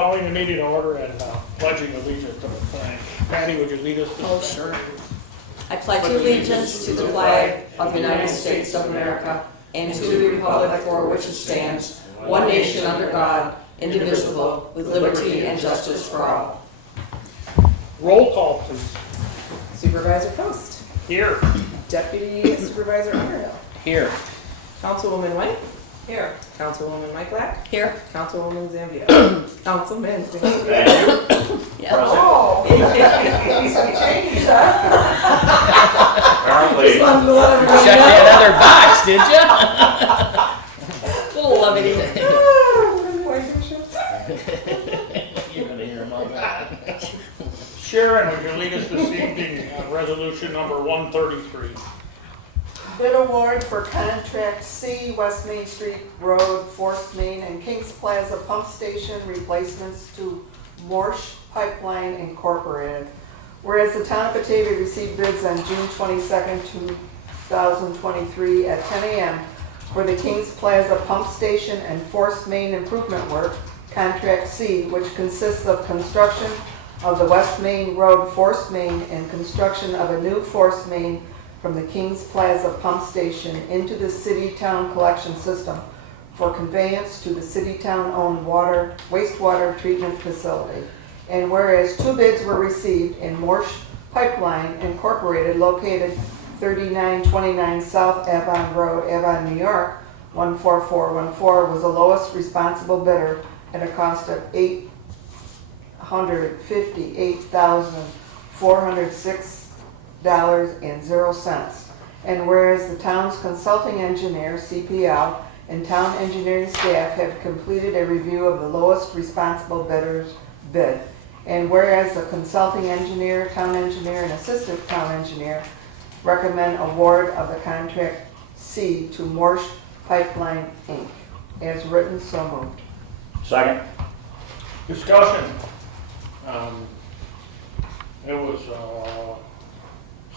Calling the meeting to order and pledging allegiance to the flag. Patty, would you lead us this? Oh, sure. I pledge allegiance to the flag of the United States of America and to the republic for which it stands, one nation under God, indivisible, with liberty and justice for all. Roll call, please. Supervisor Post. Here. Deputy Supervisor Underhill. Here. Councilwoman White. Here. Councilwoman Mike Lack. Here. Councilwoman Zambia. Councilman Zambia. Yeah. Oh! Some change, huh? Apparently. Just wanted to let everybody Check know. that other box, did you? Little levity. You're gonna hear him on that. Sharon, would you lead us this evening on resolution number 133? Bid award for contract C, West Main Street Road, Forest Main, and Kings Plaza Pump Station replacements to Morsch Pipeline Incorporated. Whereas the town of Batavia received bids on June 22nd, 2023 at 10 a.m. for the Kings Plaza Pump Station and Forest Main improvement work, contract C, which consists of construction of the West Main Road Forest Main and construction of a new forest main from the Kings Plaza Pump Station into the city-town collection system for conveyance to the city-town-owned wastewater treatment facility. And whereas two bids were received in Morsch Pipeline Incorporated, located 3929 South Avon Road, Avon, New York, 14414, was the lowest responsible bidder at a cost of $858,406.00. And whereas the town's consulting engineer, CPL, and town engineering staff have completed a review of the lowest responsible bidder's bid. And whereas the consulting engineer, town engineer, and assistant town engineer recommend award of the contract C to Morsch Pipeline, Inc. As written, so moved. Second. Discussion. It was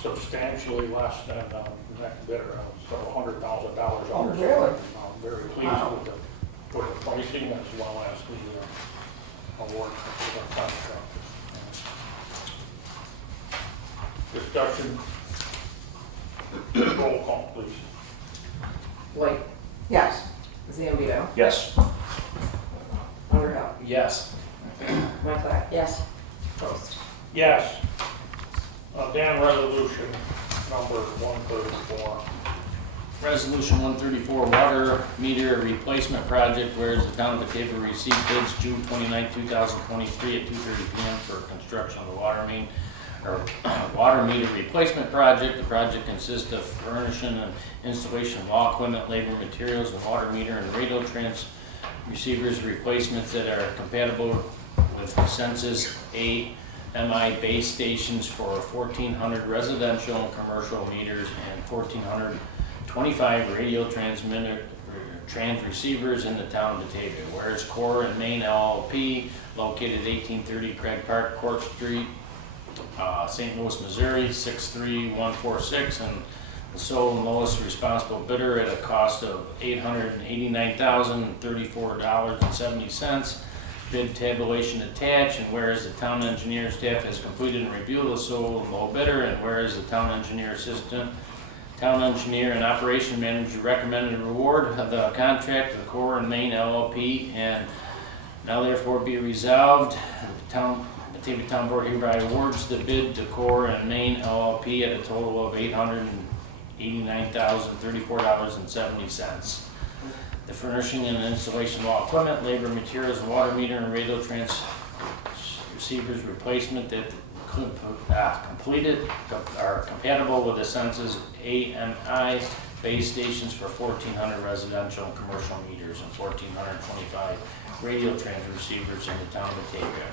substantially less than the next bidder, so $100,000 under. Oh, really? I'm very pleased Wow. with the pricing as well as the award for the contract. Discussion. Roll call, please. White. Yes. Zambia. Yes. Underhill. Yes. Mike Lack. Yes. Post. Yes. Dan, resolution number 134. Resolution 134, water meter replacement project, whereas the town of Batavia received bids June 29, 2023 at 2:30 p.m. for construction of the water meter replacement project. The project consists of furnishing and installation of all equipment, labor, materials, and water meter and radio receivers replacements that are compatible with Census AMI base stations for 1,400 residential and commercial meters and 1,425 radio receivers in the town of Batavia. Whereas Core and Main LLP, located at 1830 Craig Park, Court Street, St. Louis, Missouri, 63146, and the sole and lowest responsible bidder at a cost of $889,034.70. Bid tabulation attached, and whereas the town engineer staff has completed a review of the sole and low bidder, and whereas the town engineer assistant, town engineer, and operation manager recommended a reward of the contract to the Core and Main LLP, and now therefore be resolved, the Batavia Town Board hereby awards the bid to Core and Main LLP at a total of $889,034.70. The furnishing and installation of all equipment, labor, materials, and water meter and radio receivers replacement that completed are compatible with the Census AMI base stations for 1,400 residential and commercial meters and 1,425 radio receivers in the town of Batavia.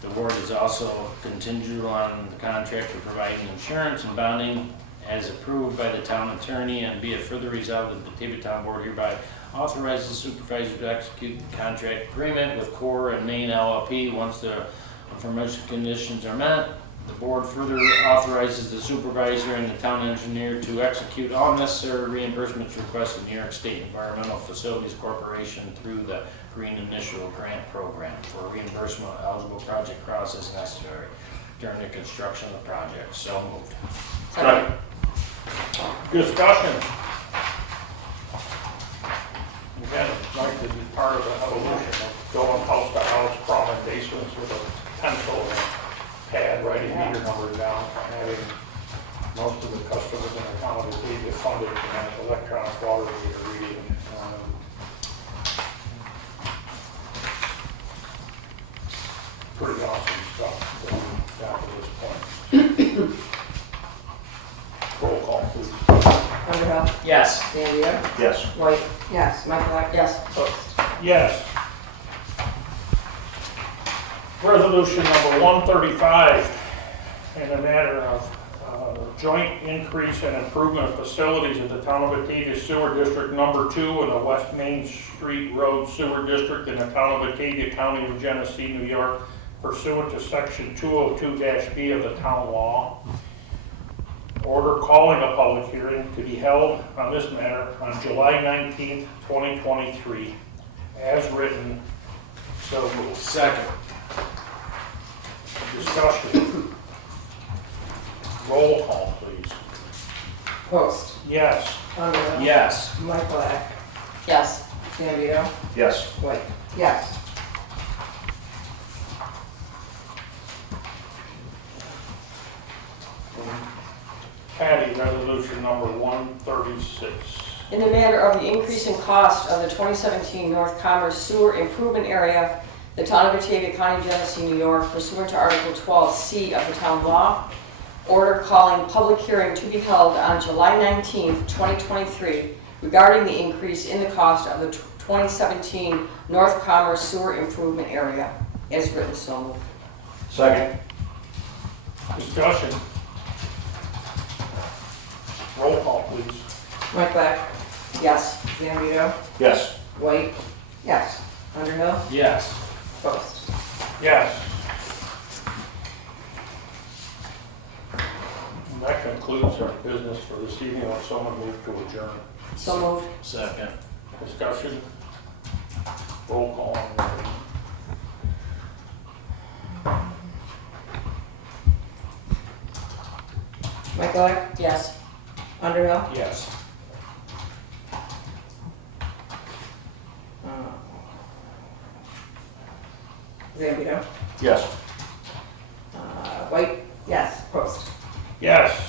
The award is also contingent on the contractor providing insurance and bonding as approved by the town attorney, and be it further resolved that the Batavia Town Board hereby authorizes the supervisor to execute the contract agreement with Core and Main LLP once the aforementioned conditions are met. The board further authorizes the supervisor and the town engineer to execute all necessary reimbursements requested in New York State Environmental Facilities Corporation through the Green Initial Grant Program for reimbursement of eligible project costs as necessary during the construction of the project. So moved. Second. Discussion. Again, it's nice to be part of the evolution of going house to house, crawling basements with a pencil and a pad writing meter numbers down, and having most of the customers in the town of Batavia funded for that electronic water meter reading. Pretty awesome stuff that we got to this point. Roll call, please. Underhill. Yes. Zambito. Yes. White. Yes. Michaelak. Yes. Post. Yes. Resolution number 135, in the matter of joint increase and improvement of facilities at the town of Batavia Sewer District Number 2 and the West Main Street Road Sewer District in the town of Batavia, County of Genesee, New York, pursuant to section 202-B of the town law. Order calling a public hearing to be held on this matter on July 19th, 2023, as written. So moved. Second. Discussion. Roll call, please. Post. Yes. Underhill. Yes. Michaelak. Yes. Zambito. Yes. White. Yes. Patty, resolution number 136. In the matter of the increase in cost of the 2017 North Commerce Sewer Improvement Area, the town of Batavia, County of Genesee, New York, pursuant to Article 12C of the town law, order calling public hearing to be held on July 19th, 2023, regarding the increase in the cost of the 2017 North Commerce Sewer Improvement Area, as written. So moved. Second. Discussion. Roll call, please. Michaelak. Yes. Zambito. Yes. White. Yes. Underhill. Yes. Post. Yes. And that concludes our business for this evening. Will someone move to adjourn? So moved. Second. Discussion. Roll call. Michaelak. Yes. Underhill. Yes. Zambito. Yes. White. Yes. Post. Yes.